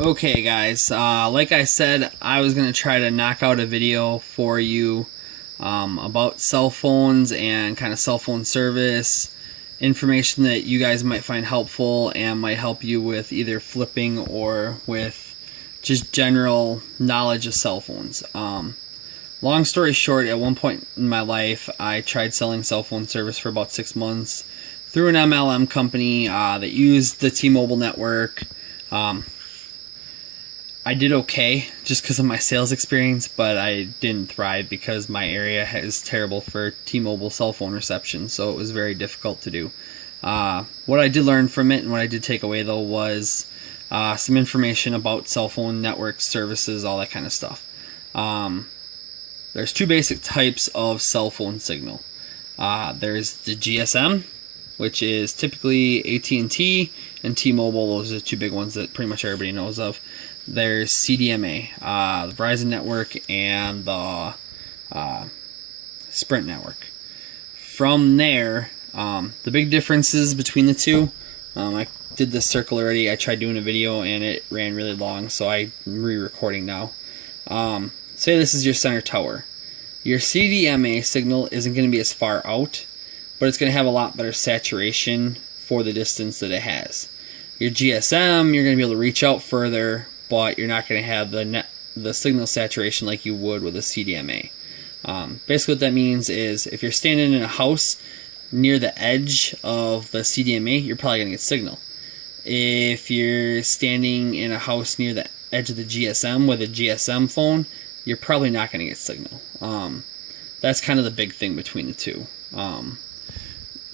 Okay guys, like I said, I was going to try to knock out a video for you about cell phones and kind of cell phone service, information that you guys might find helpful and might help you with either flipping or with just general knowledge of cell phones. Long story short, at one point in my life, I tried selling cell phone service for about 6 months through an MLM company that used the T-Mobile network. I did okay just because of my sales experience, but I didn't thrive because my area is terrible for T-Mobile cell phone reception, so it was very difficult to do. What I did learn from it and what I did take away though was some information about cell phone network services, all that kind of stuff. There's two basic types of cell phone signal. There's the GSM, which is typically AT&T and T-Mobile. Those are the two big ones that pretty much everybody knows of. There's CDMA, the Verizon network, and the Sprint network. From there, the big differences between the two, I did this circle already. I tried doing a video and it ran really long, so I'm re-recording now. Say this is your center tower. Your CDMA signal isn't going to be as far out, but it's going to have a lot better saturation for the distance that it has. Your GSM, you're going to be able to reach out further, but you're not going to have the signal saturation like you would with a CDMA. Basically what that means is if you're standing in a house near the edge of the CDMA, you're probably going to get signal. If you're standing in a house near the edge of the GSM with a GSM phone, you're probably not going to get signal. That's kind of the big thing between the two.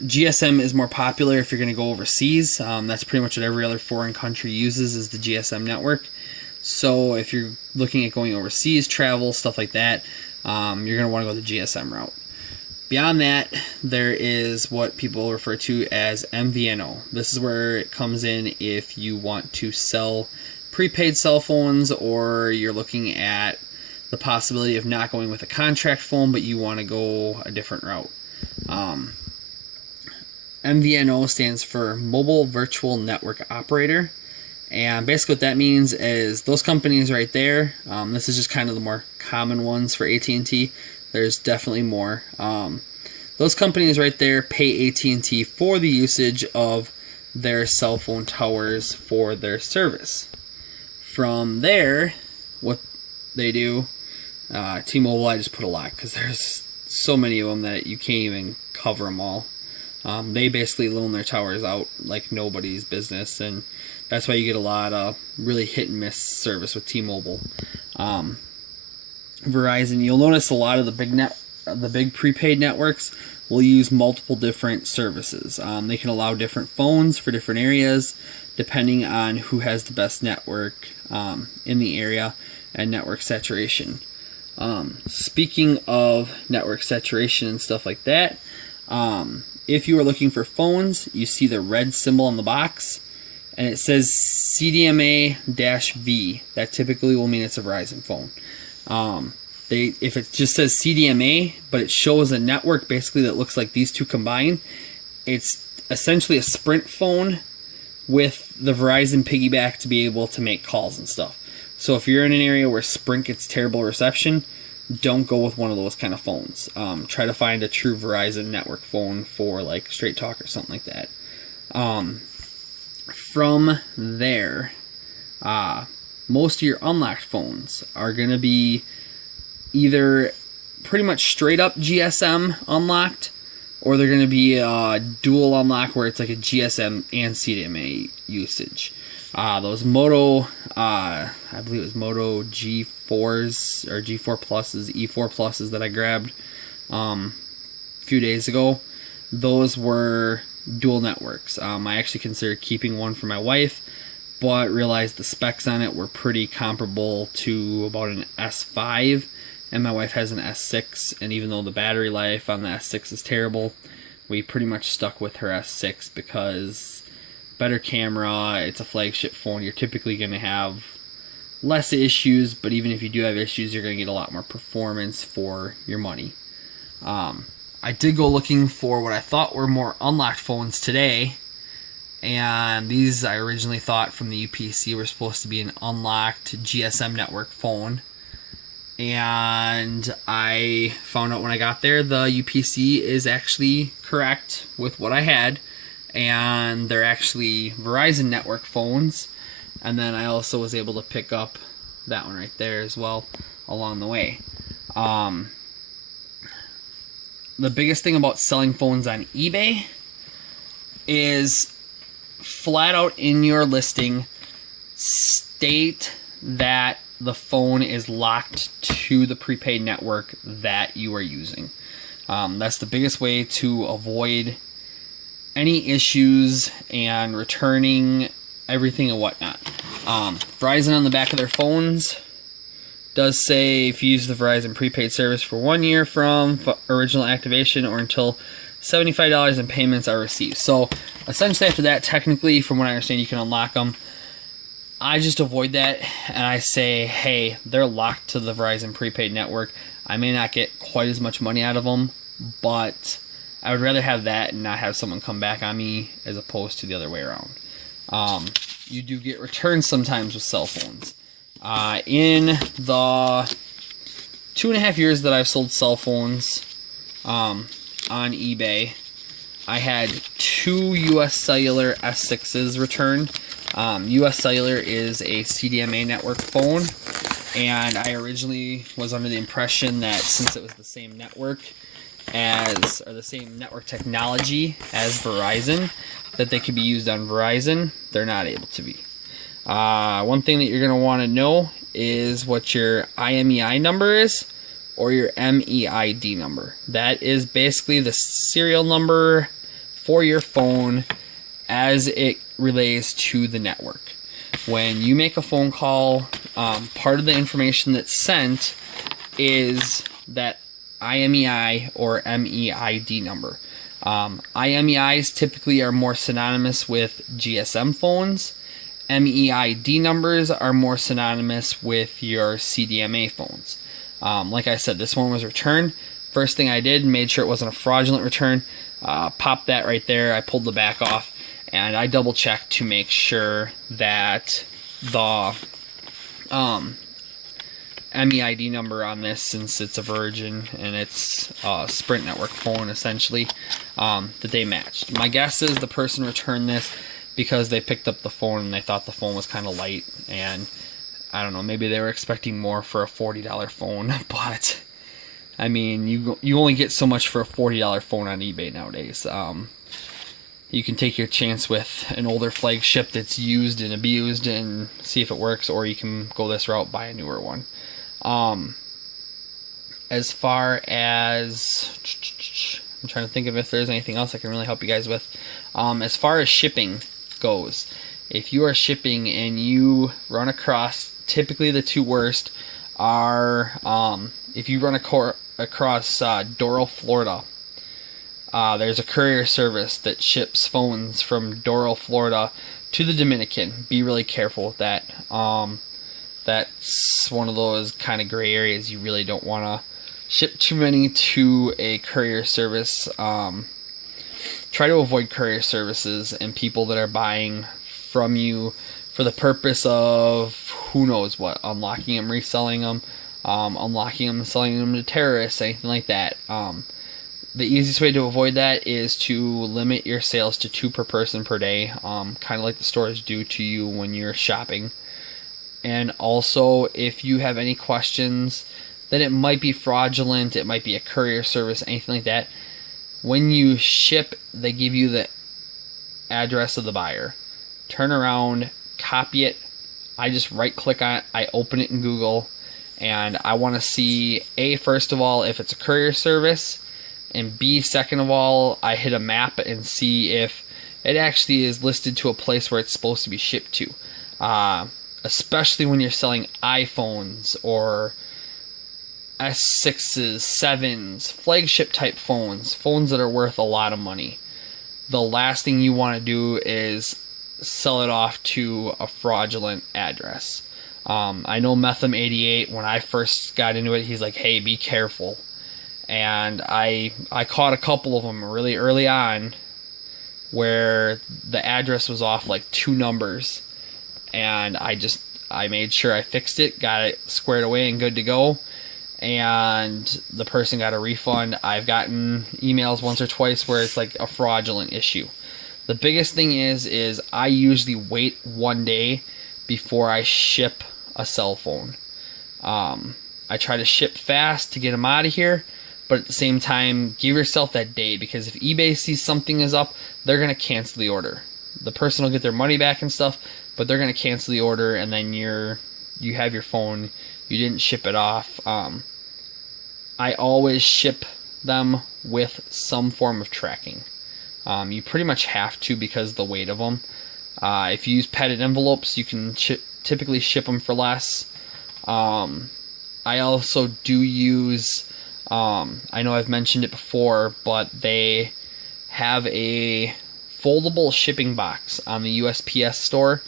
GSM is more popular if you're going to go overseas. That's pretty much what every other foreign country uses, is the GSM network. So if you're looking at going overseas, travel, stuff like that, you're going to want to go the GSM route. Beyond that, there is what people refer to as Mvno. This is where it comes in if you want to sell prepaid cell phones, or you're looking at the possibility of not going with a contract phone, but you want to go a different route. Mvno stands for Mobile Virtual Network Operator, and basically what that means is those companies right there, this is just kind of the more common ones for AT&T. There's definitely more. Those companies right there pay AT&T for the usage of their cell phone towers for their service. From there, what they do, T-Mobile, I just put a lot because there's so many of them that you can't even cover them all. They basically loan their towers out like nobody's business, and that's why you get a lot of really hit and miss service with T-Mobile. Verizon, you'll notice a lot of the big prepaid networks will use multiple different services. They can allow different phones for different areas depending on who has the best network in the area and network saturation. Speaking of network saturation and stuff like that, if you are looking for phones, you see the red symbol on the box, and it says CDMA-V. That typically will mean it's a Verizon phone. If it just says CDMA, but it shows a network basically that looks like these two combined, it's essentially a Sprint phone with the Verizon piggyback to be able to make calls and stuff. So if you're in an area where Sprint gets terrible reception, don't go with one of those kind of phones. Try to find a true Verizon network phone for like Straight Talk or something like that. From there, most of your unlocked phones are going to be either pretty much straight up GSM unlocked, or they're going to be a dual unlock where it's like a GSM and CDMA usage. Those Moto, I believe it was Moto G4s or G4 Pluses, E4 Pluses that I grabbed a few days ago, those were dual networks. I actually considered keeping one for my wife, but realized the specs on it were pretty comparable to about an S5, and my wife has an S6, and even though the battery life on the S6 is terrible, we pretty much stuck with her S6 because better camera, it's a flagship phone, you're typically going to have less issues, but even if you do have issues, you're going to get a lot more performance for your money. I did go looking for what I thought were more unlocked phones today, And these I originally thought from the UPC were supposed to be an unlocked GSM network phone. And I found out when I got there, the UPC is actually correct with what I had. And they're actually Verizon network phones. And then I also was able to pick up that one right there as well along the way. The biggest thing about selling phones on eBay is flat out in your listing, state that the phone is locked to the prepaid network that you are using. That's the biggest way to avoid any issues and returning everything and whatnot. Verizon on the back of their phones does say if you use the Verizon prepaid service for 1 year from original activation or until $75 in payments are received. So essentially after that, technically, from what I understand, you can unlock them. I just avoid that and I say, hey, they're locked to the Verizon prepaid network. I may not get quite as much money out of them, but I would rather have that and not have someone come back on me as opposed to the other way around. You do get returns sometimes with cell phones. In the 2.5 years that I've sold cell phones on eBay, I had 2 US Cellular S6s returned. US Cellular is a CDMA network phone, and I originally was under the impression that since it was the same network or the same network technology as Verizon, that they could be used on Verizon. They're not able to be. One thing that you're going to want to know is what your IMEI number is or your MEID number. That is basically the serial number for your phone as it relays to the network. When you make a phone call, part of the information that's sent is that IMEI or MEID number. IMEIs typically are more synonymous with GSM phones. MEID numbers are more synonymous with your CDMA phones. Like I said, this one was returned. First thing I did, made sure it wasn't a fraudulent return. Popped that right there. I pulled the back off, and I double checked to make sure that the MEID number on this, since it's a Virgin and it's a Sprint network phone essentially, that they matched. My guess is the person returned this because they picked up the phone and they thought the phone was kind of light, and I don't know, maybe they were expecting more for a $40 phone, but I mean, you only get so much for a $40 phone on eBay nowadays. You can take your chance with an older flagship that's used and abused and see if it works, or you can go this route, buy a newer one. As far as, I'm trying to think of if there's anything else I can really help you guys with. As far as shipping goes, if you are shipping and you run across, typically the two worst are if you run across Doral, Florida. There's a courier service that ships phones from Doral, Florida to the Dominican. Be really careful with that. That's one of those kind of gray areas. You really don't want to ship too many to a courier service. Try to avoid courier services and people that are buying from you for the purpose of who knows what, unlocking them, reselling them, unlocking them and selling them to terrorists, anything like that. The easiest way to avoid that is to limit your sales to 2 per person per day, kind of like the stores do to you when you're shopping. And also, if you have any questions that it might be fraudulent, it might be a courier service, anything like that, when you ship, they give you the address of the buyer. Turn around, copy it. I just right click on it, I open it in Google, and I want to see, A, first of all, if it's a courier service, and B, second of all, I hit a map and see if it actually is listed to a place where it's supposed to be shipped to. Especially when you're selling iPhones or S6s, 7s, flagship type phones that are worth a lot of money. The last thing you want to do is sell it off to a fraudulent address. I know Mvno88, when I first got into it, he's like, hey, be careful. And I caught a couple of them really early on where the address was off like 2 numbers, and I made sure I fixed it, got it squared away and good to go, and the person got a refund. I've gotten emails once or twice where it's like a fraudulent issue. The biggest thing is I usually wait 1 day before I ship a cell phone. I try to ship fast to get them out of here, but at the same time, give yourself that day, because if eBay sees something is up, they're going to cancel the order. The person will get their money back and stuff, but they're going to cancel the order, and then you have your phone, you didn't ship it off. I always ship them with some form of tracking. You pretty much have to because of the weight of them. If you use padded envelopes, you can typically ship them for less. I also do use, I know I've mentioned it before, but they have a foldable shipping box on the USPS store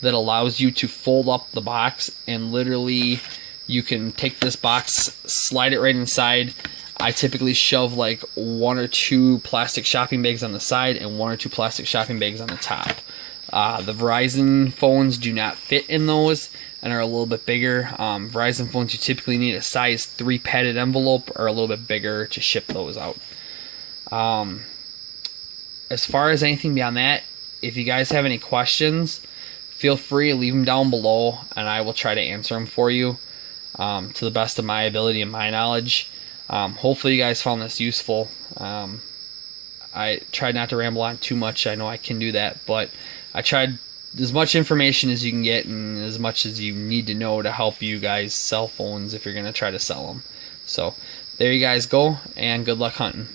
that allows you to fold up the box, and literally you can take this box, slide it right inside. I typically shove like 1 or 2 plastic shopping bags on the side and 1 or 2 plastic shopping bags on the top. The Verizon phones do not fit in those and are a little bit bigger. Verizon phones, you typically need a size 3 padded envelope or a little bit bigger to ship those out. As far as anything beyond that, if you guys have any questions, feel free to leave them down below, and I will try to answer them for you to the best of my ability and my knowledge. Hopefully you guys found this useful. I tried not to ramble on too much. I know I can do that, but I tried as much information as you can get and as much as you need to know to help you guys sell phones if you're going to try to sell them. So there you guys go, and good luck hunting.